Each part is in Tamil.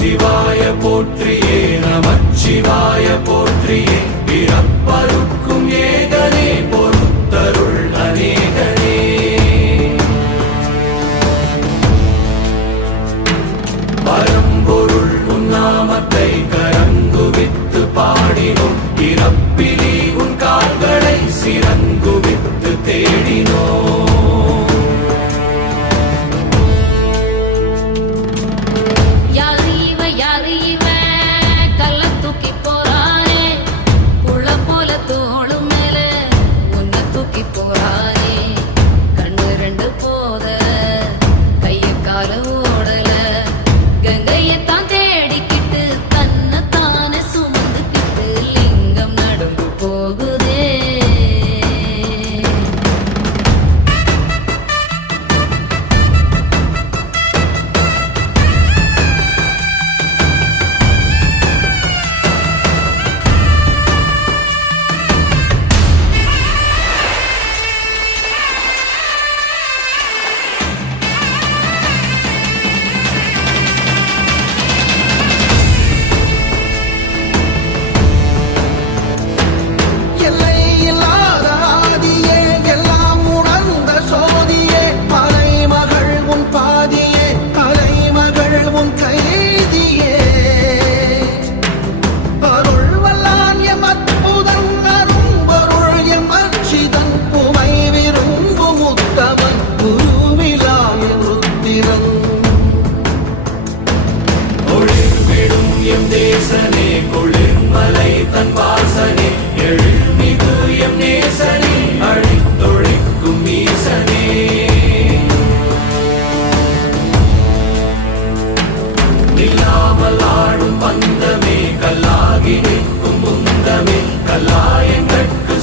சிவாய போற்றியே நமச்சிவாய போற்றியே பிறப்பருக்கும் ஏகனே பொறுத்தருள் அநேகனே பரம்பொருள் உன்னாமத்தை கரங்குவித்து பாடினோம் இறப்பிலி உன் கால்களை சிறங்குவித்து தேடினோம்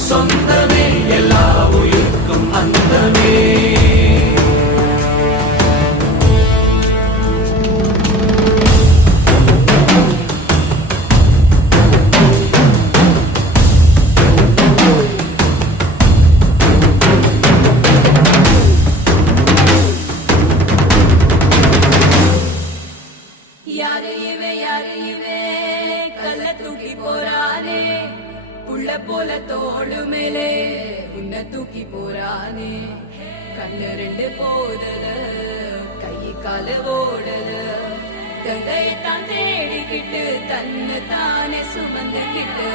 சொந்தமே எல்லா உயிர்க்கும் அந்தமே யாரு இவே கல்ல தூக்கி போறானே புள்ள போல தோளு மேலே உன்னை தூக்கி போறானே கண்ணு ரெண்டு போதல கை கால ஓடல கங்கையத்தான் தேடிக்கிட்டு தன்னை தானே சுமந்துக்கிட்டு